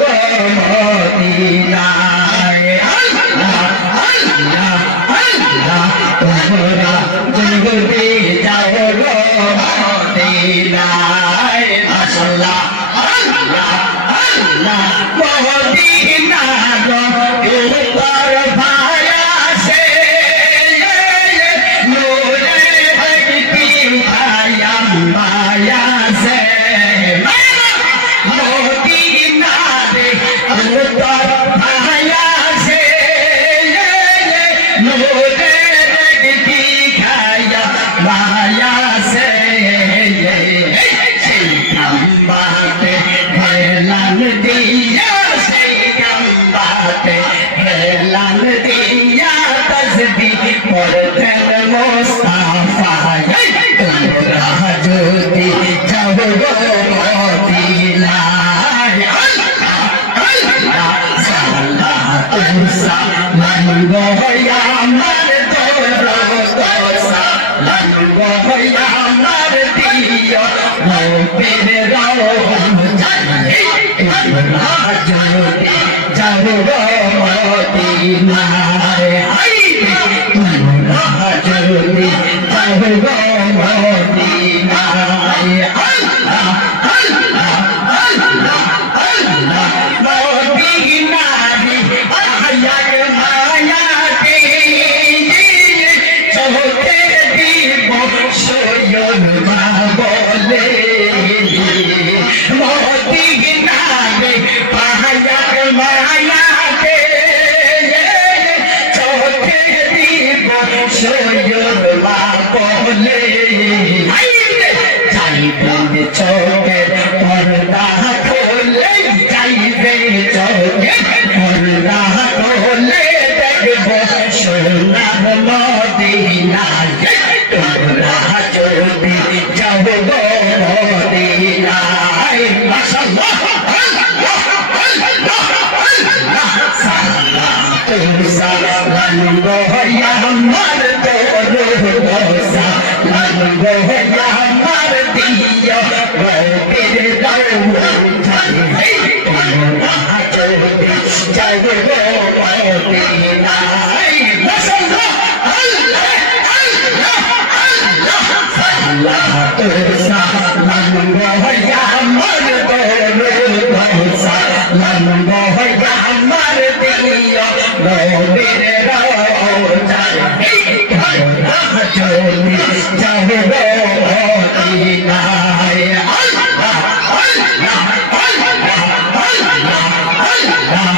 গো মদিনায় আল্লাহ আল্লাহ আল্লাহ তোমরা যদি যাও গো মদিনায় মাশাআল্লাহ আল্লাহ আল্লাহ মদিনা গো উত্তর ভায়া সে নূরে ভক্তি ভায়া মায়া সে মদিনা রে উত্তর ভায়া সে নূরে ভক্তি ভায়া মায়া সে সেই কাম্বাতে হেলান দিয়া সেই কাম্বাতে হেলান দিয়া তসবিহ পড়তেন মুস্তাফা তোমরা যদি যাও গো মদিনায় আল্লাহ আল্লাহ সালাতুল সালাম গো আমার দরদ সালাম গো আমার দিও নবীর রওজায় তোমরা যদি যাও গো মদিনায় তোমরা যদি যাও গো মদিনায় আল্লাহ আল্লাহ আল্লাহ আল্লাহ মদিনারি আয়ার মায়াতে চোখে দিব সয়ন মা বলে মদিনারে আয়ার মায়াতে চোখে দিব সয়ন মা বলে যাইবে চোখের পর্দা খোলে যাইবে চোখের পর্দা খোলে দেখব সোনার মদিনায় তোমরা যদি যাও গো মদিনায় মাশাআল্লাহ আল্লাহ আল্লাহ আল্লাহ সালাতুল সালাম গো আমার দরদ সালাম গো আমার দিও নবীর রওজায় তোমরা যদি যাও গো মদিনায় মাশাআল্লাহ আল্লাহ আল্লাহ আল্লাহ সালাতুল সালাম গো আমার দরদ সালাম গো আমার দিও নবীর রওজায় তোমরা যদি যাও গো মদিনায় আল্লাহ আল্লাহ আল্লাহ আল্লাহ আল্লাহ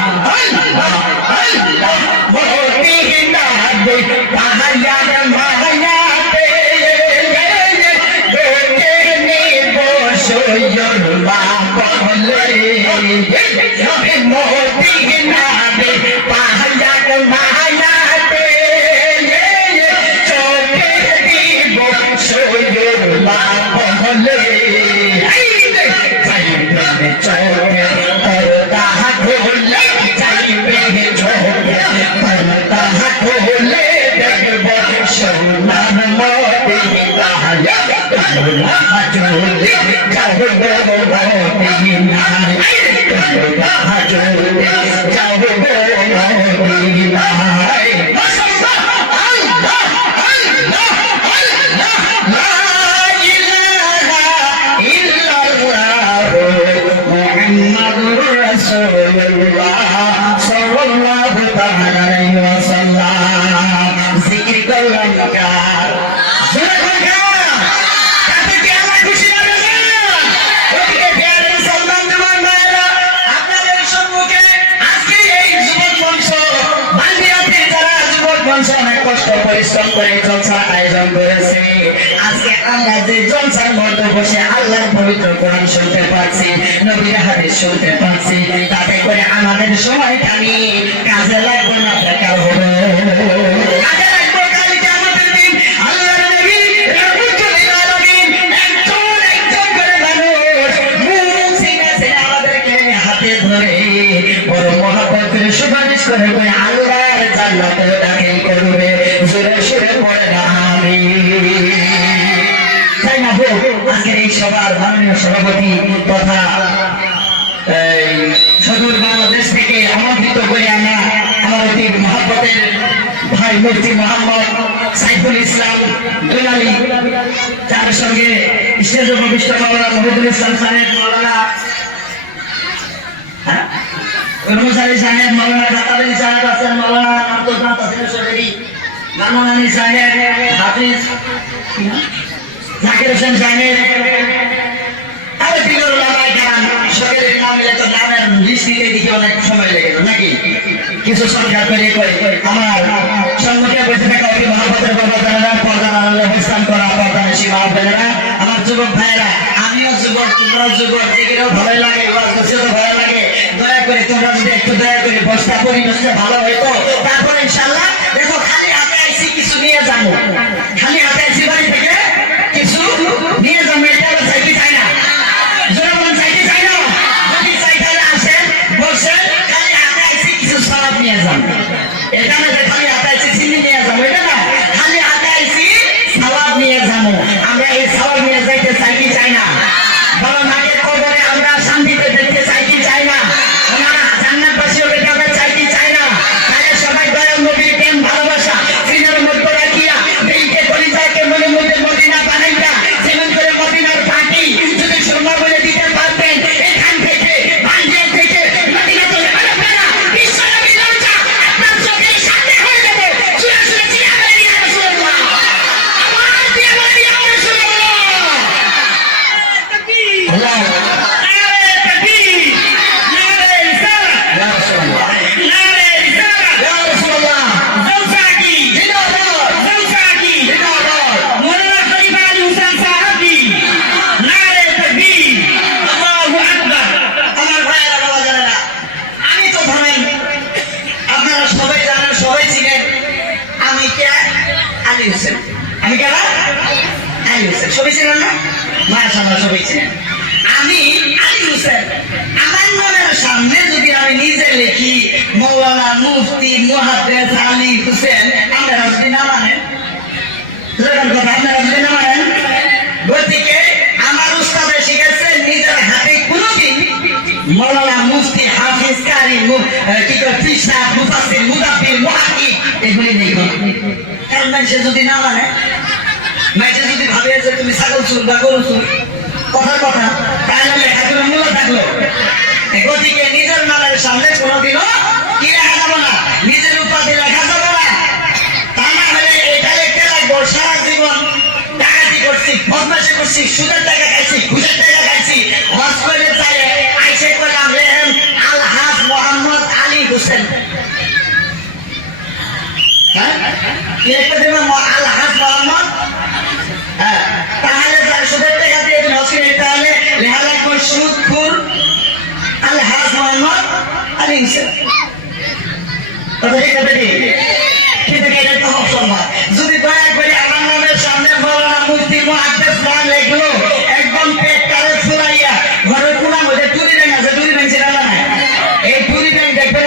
আল্লাহ আল্লাহ মদিনাতে পাহাড় মায়াতে দেখে নিব সয়ন মা বলে মদিনাতে পাহাড় মায়াতে চোখে দিব সয়ন মা বলে যাইবে চোখে পর্দা খোলে যাইবে চোখে পর্দা খোলে দেখব সোনার মদিনায় তোমরা যদি যাও গো মদিনায় তোমরা যদি যাও গো মদিনায় মাশাআল্লাহ আল্লাহ আল্লাহ আল্লাহ লা ইলাহা ইল্লাল্লাহ মুহাম্মাদুর রাসূলুল্লাহ সাল্লাল্লাহু তাআলা আলাইহি ওয়াসাল্লাম জিকির করলাম কার অনেক কষ্ট পরিশ্রম করে জলসার আয়োজন করেছে। আজকে আমরা যে জলসার মধ্যে বসে আল্লাহর পবিত্র কোরআন শুনতে পাচ্ছি, নবীর হাদিস শুনতে পাচ্ছি, তাতে করে আমাদের সময়টা আমি কাজে লাগবো না, বেকার হবে। কাজে লাগবো কালকে আমাদের দিন। আল্লাহর নবী রাহমাতুল আলামিন একজন করে মানুষ মুখ সিনা সিনা আমাদেরকে হাতে ধরে বড় মহব্বত করে সুপারিশ করে আল্লাহর জান্নাতে দাখিল করবে। জোরে সুরে পড়ে না আমিন। তাই না আজকের এই সবার মাননীয় সভাপতি তথা মুফতি মোহাম্মদ সাইফুল ইসলাম দুলালী, তার সঙ্গে স্টেজ উপবিষ্ট মাওলানা মহিদুল ইসলাম সাহেব, মাওলানা কর্মচারী সাহেব, মাওলানা কাতারি সাহেব আছেন, মাওলানা আব্দুল তাসির চৌধুরী, মামুনানি সাহেব, হাফিজ জাকির হোসেন সাহেব, আরো দিগর ওলামায়ে কেরাম, সকলের নাম মিলে তো নামের লিস্ট নিতে দিকে অনেক সময় লেগে গেল নাকি? কিছু সংখ্যা করে আমার সম্মুখে বসে থাকা অতি মহাপতের বাবা যারা পর্দার আড়ালে অবস্থান করা পর্দার সীমা আপনারা, আমার যুবক ভাইয়েরা, আমিও যুবক, তোমরাও যুবক, এগুলো ভালো লাগে, ভালো লাগে, দয়া করে তোমরা যদি একটু দয়া করে বস্তা পরিবেশটা ভালো হইতো, তারপর ইনশাল্লাহ দেখো খালি হাতে আইসি কিছু নিয়ে যাবো, খালি হাতে আইসি বাড়ি থেকে কিছু নিয়ে যাবো, এটা আমরা চাইতে চাই না, জনগণ চাইতে চাই না, যদি চাই তাহলে আসেন বসেন, খালি হাতে আইসি কিছু সওয়াব নিয়ে যান, এটা না যে খালি হাতে আইসি চিনি নিয়ে যাবো, এটা না, খালি হাতে আইসি সওয়াব নিয়ে যাবো, আমরা এই সওয়াব নিয়ে যাইতে চাই কি চাই না, বড় মাকে কবরে আমরা শান্তিতে দেখতে চাই কি চাই না, ওনারা জান্নাতবাসী হবে আমরা চাই কি চাই না, তাহলে সবাই দয়াল নবীর প্রেম ভালোবাসা সিনার মধ্যে রাখিয়া দিলকে কলিজাকে মনে মধ্যে মদিনা বানাইয়া যেমন করে মদিনার পাটি যদি সোনা বলে দিতে পারতেন, এখান থেকে বাংলাদেশ থেকে মদিনা চলে পারবে না, বিশ্বনবী লজ্জা আপনার চোখের সামনে হয়ে যাবে, সুরা সুরা চিয়া বলে ইয়া রাসূলুল্লাহ, আমার দিয়ে বলে ইয়া রাসূলুল্লাহ, তাকবীর, আল্লাহ নারে তাকবীর, নারে রিসালাত, ইয়া রাসূলুল্লাহ, নারে রিসালাত, ইয়া রাসূলুল্লাহ, জলসা কি জিন্দাবাদ, জলসা কি জিন্দাবাদ, মাওলানা খলিফা আলী হোসেন সাহেব কি নারে তাকবীর, আল্লাহু আকবার। আমার ভাইয়েরা বাবা জানেনা, আমি তো ধরেন আপনারা সবাই জানেন, সবাই চিনেন, আমি কে? আলী হোসেন। আমি কে? আলী হোসেন। সবাই চিনেন না? মাশাআল্লাহ সবাই চিনেন। আমি আলী হোসেন, আমার নামের সামনে যদি আমি নিজে লিখি মৌলানা মুফতি মুহাদ্দিস আলী হোসেন, আপনারা যদি না মানেন, যেরকম কথা আপনারা যদি না মানেন, গতিকে আমার উস্তাদে শিখেছে নিজের হাতে কোনোদিন মৌলানা মুফতি হাফিজ কারি কি করে ফিসা মুফাসসির মুদাব্বির মুহাক্কিক এগুলি নেই, কারণ সে যদি না মানে, মাইসে যদি ভাবে যে তুমি ছাগল চুল বা গরু চুল, কথার কথা, তাহলে লেখাগুলো মূল্য থাকলো। গতিকে নিজের নামের সামনে কোনোদিনও কি লেখা যাবে না, নিজের উপাধি লেখা যাবে না, তা না হলে এটা লিখতে লাগবো সারা জীবন ডাকাতি করছি, বদমাশি করছি, সুদের টাকা খাইছি, ঘুষের টাকা খাইছি, হজ করে চাই আইসে করলাম রেহেম আলহাজ মোহাম্মদ আলী হোসেন, হ্যাঁ লিখতে দেবেন আলহাজ মোহাম্মদ, হ্যাঁ তাহলে যার সুদের টাকা দিয়ে দিন হজ করে, তাহলে লেখা লাগবে সুদখোর আলহাজ মোহাম্মদ আলী হোসেন, কথা ঠিক আছে কি? কিন্তু এটা তো অসম্ভব। যদি দয়া করে আমার নামের সামনে মৌলানা মুফতি মুহাদ্দিস না লিখলো, একদম পেট কারে ফুলাইয়া ঘরের কোনার মধ্যে টুরি ব্যাংক আছে, টুরি ব্যাংক ছিল না, এই টুরি ব্যাংক দেখবে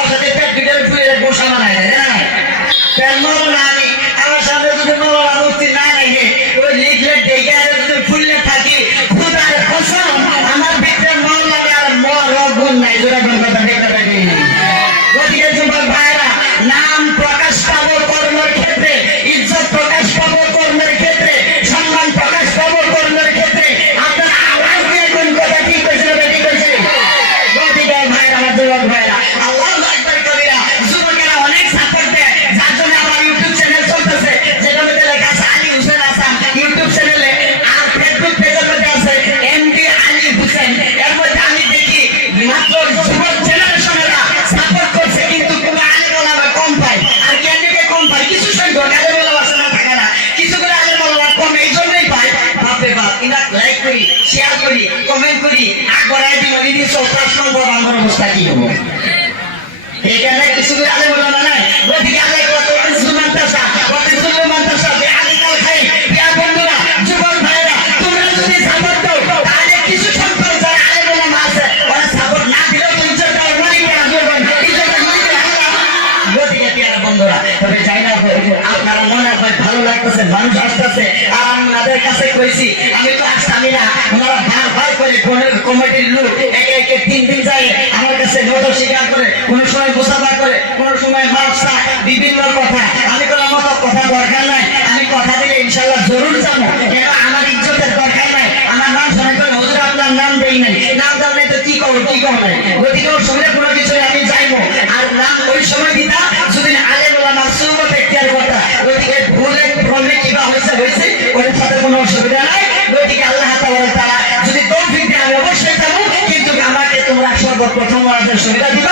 ওর সাথে পেট ভিতরে ফুলে বসা বানায় দেয়, জানেন? মৌলানা আমি আমার সামনে যদি মৌলানা মুফতি না লাগে, ওই লিফলেট দেখে আর যদি ফুললে থাকি, খুদার কসম আমার ভিতরে মৌলানা আর গুণ নাই, জোড়া গুণ কথা দেখতে থাকি। গতিকে যুবক ভাইরা, নাম প্রকাশ পাবো কর্মের ক্ষেত্রে, ইজ্জত প্রকাশ পাবো কর্মের ক্ষেত্রে, সম্মান প্রকাশ পাবো কর্মের ক্ষেত্রে, আপনার আওয়াজ দিয়ে কোন কথা ঠিক হয়েছে না ঠিক হয়েছে? গতিকে ভাইরা, আমার যুবক ভাইরা, আল্লাহু আকবার কবিরা, যুবকেরা অনেক সাপোর্ট দেয়, যার জন্য আমার ইউটিউব চ্যানেল চলতেছে, যেটার মধ্যে লেখা আছে আলী হোসেন আসাম ইউটিউব চ্যানেলে, আর ফেসবুক পেজের মধ্যে আছে এমডি আলী হোসেন, এর মধ্যে আমি দেখি মাত্র যুবক জেনারেশনেরা সাপোর্ট করছে, কিন্তু কোনো আলী ওলামা কম পায়, আর ক্যান্ডিডেট কম পায়, কিছু সংখ্যক আলী ওলামা আছে না থাকে না, কিছু করে আলী ওলামা কম এই জন্যই পায়, বাপরে বাপ, ইনা লাইক করি, শেয়ার করি, কমেন্ট করি, আগবড়াই দিই, যদি প্রশ্ন করবো আমার অবস্থা কি হবো? এখানে কিছু করে আলী ওলামা নাই, গতিকে আলী কত ইনস্ট্রুমেন্ট আসা, কত ইনস্ট্রুমেন্ট আসা, আলী কাল খাই, প্রিয় বন্ধুরা, যুবক ভাইরা, তোমরা যদি সাপোর্ট দাও, তাহলে কিছু সংখ্যক যারা আলী ওলামা আছে, ওরা সাপোর্ট না দিলেও তো ইজ্জতটা মালিক আসবেন, ইজ্জতের মালিক আল্লাহ। গতিকে প্রিয় বন্ধুরা, তবে যাই না আপনারা মনে হয় ভালো লাগতেছে, মানুষ আসতেছে, আর আমি ওনাদের কাছে কইছি, আমি তো আসতামই না, ওনারা ভাই করে কমিটির লোক একে একে 3 দিন যায় আমার কাছে নোট স্বীকার করে, কোনো সময় মুসাফা করে, কোনো সময় মার্কসা বিভিন্ন কথা, দরকার নাই, আমি কথা দিলে ইনশাআল্লাহ জরুর যাবো, কেন আমার ইজ্জতের দরকার নাই। আমার নাম শুনে করে হুজুর আপনার নাম দেই নাই, নাম দাও নাই তো কি করবো কি করবো নাই, গতিকে অসুবিধা কোনো কিছু আমি যাইবো। আর নাম ওই সময় দিতা যদি আলেম ওলামা সুন্নত এখতিয়ার করতা, গতিকে ভুলে ভ্রমে কিবা হয়েছে হয়েছে, ওর সাথে কোনো অসুবিধা নাই। গতিকে আল্লাহ তাআলা যদি তৌফিক দেয় আমি অবশ্যই যাবো, কিন্তু আমাকে তোমরা সর্বপ্রথম ওয়াজের সুবিধা দিবা।